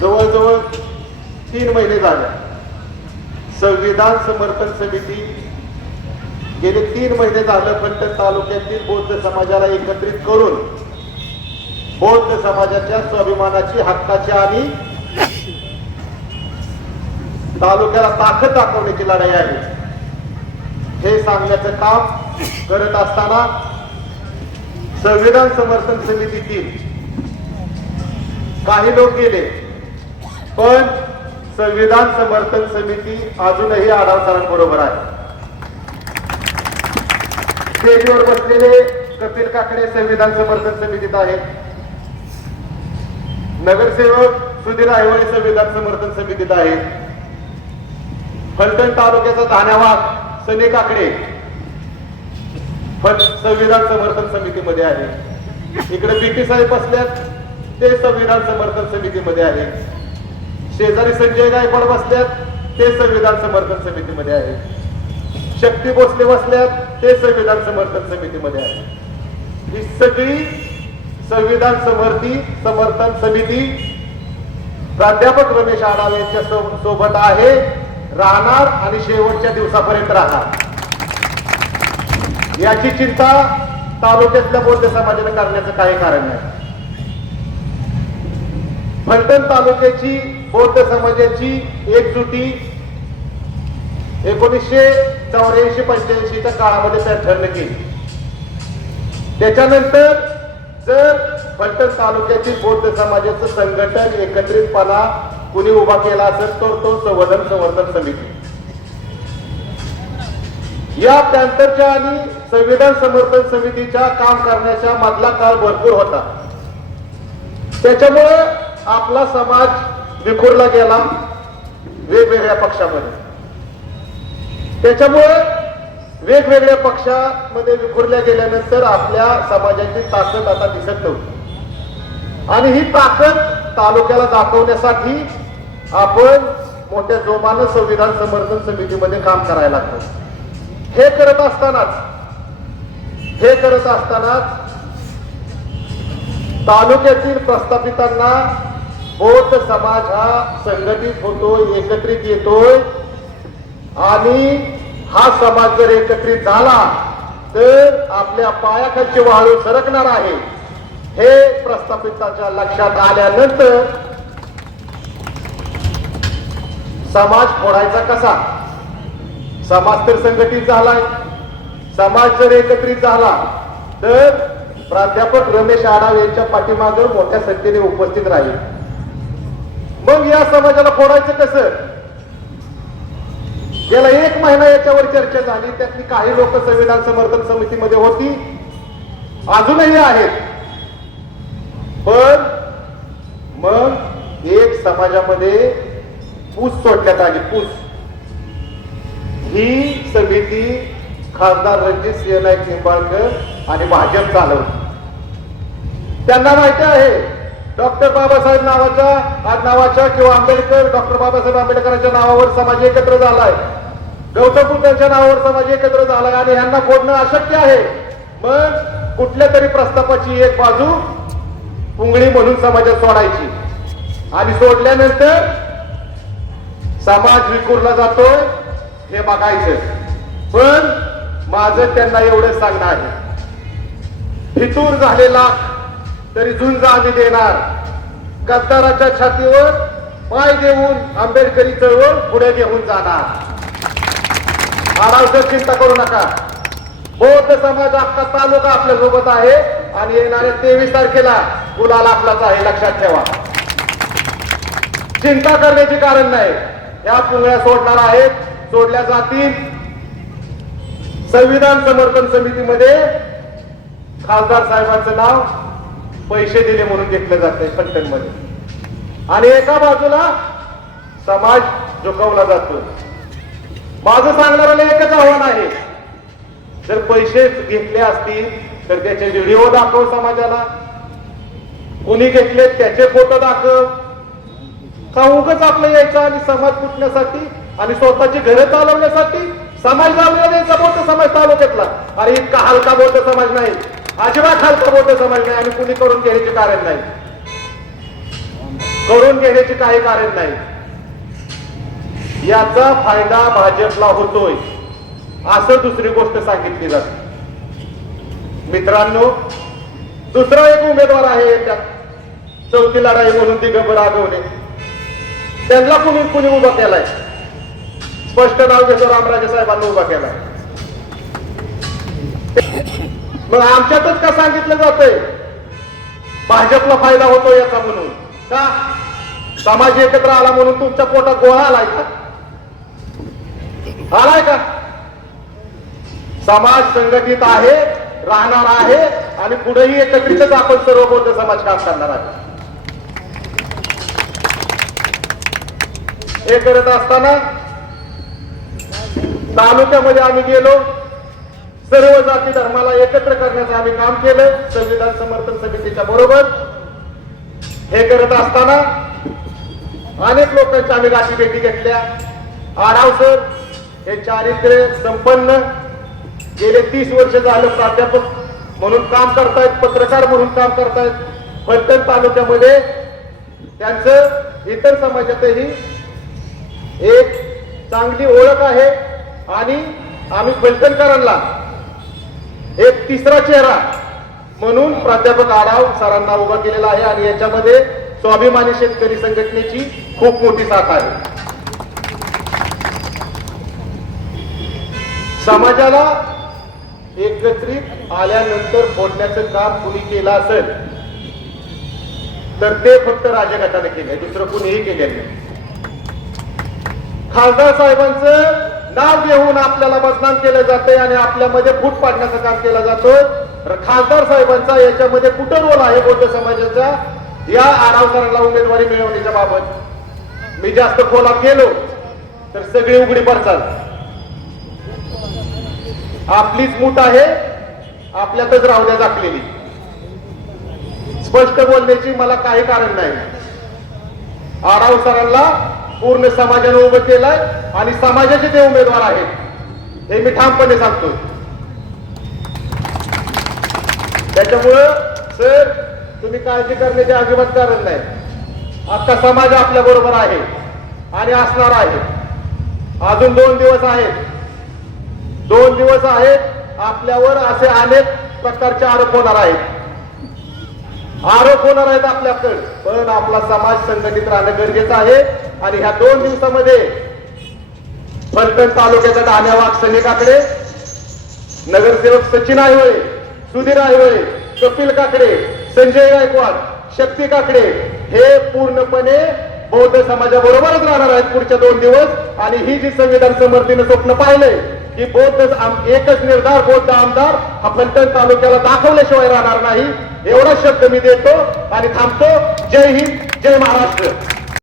जवळजवळ तीन महिने झाले. संविधान समर्थन समिती गेले तीन महिने झालं पण तालुक्यातील बौद्ध समाजाला एकत्रित करून बौद्ध समाजाच्या स्वाभिमानाची हक्काची आणि तालुक्याला ताकद दाखवण्याची लढाई आहे. हे सांगण्याचं काम करत असताना संविधान समर्थन समितीतील काही लोक गेले. पण संविधान समर्थन समिती अजूनही आढाव सरांबरोबर आहे. स्टेजवर बसलेले कपिल काकडे संविधान समर्थन समितीत आहेत. नगरसेवक सुधीर आयवाळे संविधान समर्थन समितीत आहेत. फलटण तालुक्याचा धान्यावाद सनी काकडे संविधान समर्थन समितीमध्ये आहे. इकडे बीपी साहेब असल्यात ते संविधान समर्थन समितीमध्ये आहे. शेजारी संजय गायकवाड बसल्यात ते संविधान समर्थन समितीमध्ये आहे शक्ती भोसले बसल्यात ते संविधान समर्थन समितीमध्ये आहे ही सगळी संविधान समर्थी समर्थन समिती प्राध्यापक रमेश आडावे यांच्या सो- सोबत आहे. राहणार आणि शेवटच्या दिवसापर्यंत राहणार. याची चिंता तालुक्यातल्या बौद्ध समाजाने करण्याचं काही कारण नाही. फलटण तालुक्याची बौद्ध समाजाची एकजुटी एकोणीसशे चौऱ्याऐंशी पंच्याऐंशीच्या काळामध्ये त्या ठरलं केली. त्याच्यानंतर जर फलटण तालुक्यातील बौद्ध समाजाचं संघटन एकत्रितपणा कुणी उभा केला असेल तर तो संवर्धन संवर्धन समिती. या त्यानंतरच्या आणि संविधान समर्थन समितीच्या काम करण्याच्या मधला काळ भरपूर होता. त्याच्यामुळे आपला समाज विखुरला गेला वेगवेगळ्या पक्षामध्ये. त्याच्यामुळे वेगवेगळ्या पक्षामध्ये विखुरल्या गेल्यानंतर आपल्या समाजाची ताकद आता दिसत नव्हती. आणि ही ताकद तालुक्याला दाखवण्यासाठी आपण मोठ्या जोमानं संविधान समर्थन समितीमध्ये काम करायला लागतो हे करत असतानाच हे करत असतानाच तालुक्यातील प्रस्थापितांना बौद्ध समाज हा संघटित होतोय एकत्रित येतोय. आणि हा समाज जर एकत्रित झाला तर आपल्या पायाखालची वाळू सरकणार आहे. हे प्रस्थापिताच्या लक्षात आल्यानंतर समाज फोडायचा कसा? समाज तर संघटित झालाय. समाज जर एकत्रित झाला तर प्राध्यापक रमेश आढाव यांच्या पाठीमागं मोठ्या संख्येने उपस्थित राहील. या समाजाला फोडायचं कसं? गेला एक महिना याच्यावर चर्चा झाली. त्यातली काही लोक संविधान समर्थन समितीमध्ये होती. अजूनही आहेत. पण मग एक समाजामध्ये पूस सोडण्यात आली. पूस. ही समिती खासदार रणजित सिंह नाईक निंबाळकर आणि भाजप चालवली. त्यांना माहिती आहे डॉक्टर बाबासाहेब नावाच्या आज नावाच्या किंवा आंबेडकर डॉक्टर बाबासाहेब आंबेडकरांच्या नावावर समाज एकत्र झालाय. गौतम बुद्धांच्या नावावर समाज एकत्र झालाय आणि ह्यांना फोडणं अशक्य आहे. मग कुठल्या तरी प्रस्तापाची एक बाजू पुंगळी म्हणून समाजात सोडायची. आणि सोडल्यानंतर समाज विखुरला जातोय हे बघायचं पण माझं त्यांना एवढं सांगणं आहे. फितूर झालेला तरी झुंज आम्ही देणार. गद्दाराच्या छातीवर पाय देऊन आंबेडकरी चळवळ पुढे घेऊन जाणार. आरावसर चिंता करू नका. बौद्ध समाज आपला तालुका आपल्यासोबत आहे आणि येणाऱ्या तेवीस तारखेला गुलाल आपलाच आहे लक्षात ठेवा. चिंता करण्याचे कारण नाही. या पुंगळ्या सोडणार आहेत सोडल्या जातील. संविधान समर्थन समितीमध्ये खासदार साहेबांचं नाव पैसे दिले म्हणून घेतलं जात आहे मध्ये आणि एका बाजूला समाज झुकवला जातो माझं सांगणाऱ्याला एकच आव्हान आहे. जर पैसे घेतले असतील तर त्याचे व्हिडिओ दाखव समाजाला. कुणी घेतले त्याचे फोटो दाखव. का उगच आपलं यायचं आणि समाज फुटण्यासाठी आणि स्वतःची घरं चालवण्यासाठी? समाज चालवला द्यायचा बौद्ध समाज तालुक्यातला अरे इतका हलका बौद्ध समाज नाही. अजिबात हलकं बौद्ध समज नाही आणि कुणी करून घेण्याचे कारण नाही. करून घेण्याचे काही कारण नाही. याचा फायदा भाजपला होतोय असं दुसरी गोष्ट सांगितली जाते. मित्रांनो दुसरा एक उमेदवार आहे त्या चौथी लढाई म्हणून दिगंबर रागवणे त्यांना कुणी कुणी उभा केलाय? स्पष्ट नाव घेतो रामराजे साहेबांना उभा केलाय. मग आमच्यातच का सांगितलं जातंय? भाजपला फायदा होतो याचा म्हणून. का? समाज एकत्र आला म्हणून तुमच्या पोटात गोळा आलाय का? आलाय का? समाज संघटित आहे राहणार आहे आणि पुढेही एकत्रितच आपण सर्व बौद्ध समाज काम करणार आहे हे करत असताना तालुक्यामध्ये आम्ही गेलो. सर्व जाती धर्माला एकत्र करण्याचं आम्ही काम केलं संविधान समर्थन समितीच्या बरोबर. हे करत असताना अनेक लोकांच्या आम्ही गाठी भेटी घेतल्या. आढाव सर हे चारित्र्य संपन्न. गेले तीस वर्ष झालं प्राध्यापक म्हणून काम करतायत पत्रकार म्हणून काम करतायत. फलटण तालुक्यामध्ये त्यांचं इतर समाजातही एक चांगली ओळख आहे. आणि आम्ही फलटणकरांना एक तिसरा चेहरा म्हणून प्राध्यापक आढाव सरांना उभा केलेला आहे आणि याच्यामध्ये स्वाभिमानी शेतकरी संघटनेची खूप मोठी साथ आहे. समाजाला एकत्रित आल्यानंतर फोडण्याचं काम कुणी केलं असेल तर ते फक्त राजगटाने केलंय दुसरं कुणीही केलेलं नाही. खासदार साहेबांचं नाव घेऊन आपल्याला बदनाम केलं जाते आणि आपल्यामध्ये फूट पाडण्याचं काम केलं जातं तर खासदार साहेबांचा याच्यामध्ये कुठं रोल आहे बौद्ध समाजाचा? या आरावकरांना उमेदवारी मिळवण्याच्या बाबत. मी जास्त खोलात गेलो तर सगळी उघडी पडतात. आपलीच मूठ आहे आपल्यातच राहण्या द्या झाकलेली. स्पष्ट बोलण्याची मला काही कारण नाही. आराव सरांना पूर्ण समाजाने उभं केलंय आणि समाजाचे ते उमेदवार आहेत हे मी ठामपणे सांगतो त्याच्यामुळं सर तुम्ही काळजी करण्याचे अजिबात कारण नाही. आता समाज आपल्या बरोबर आहे आणि असणार आहे. अजून दोन दिवस आहेत. दोन दिवस आहेत आपल्यावर असे अनेक प्रकारचे आरोप होणार आहेत. आरोप होणार आहेत आपल्याकडे पण आपला समाज संघटित राहणं गरजेचं आहे. आणि ह्या दोन दिवसामध्ये फलटण तालुक्याच्या डाण्या वाघ सैनिकाकडे नगरसेवक सचिन आयवळे सुधीर आयवळे कपिल काकडे संजय गायकवाड शक्ती काकडे हे पूर्णपणे बौद्ध समाजाबरोबरच राहणार आहेत पुढच्या दोन दिवस. आणि ही जी संविधान समर्थीनं स्वप्न पाहिलंय की बौद्ध एकच निर्धार बौद्ध आमदार हा फलटण तालुक्याला दाखवल्याशिवाय राहणार नाही. एवढा शब्द मी देतो आणि थांबतो. जय हिंद जय महाराष्ट्र.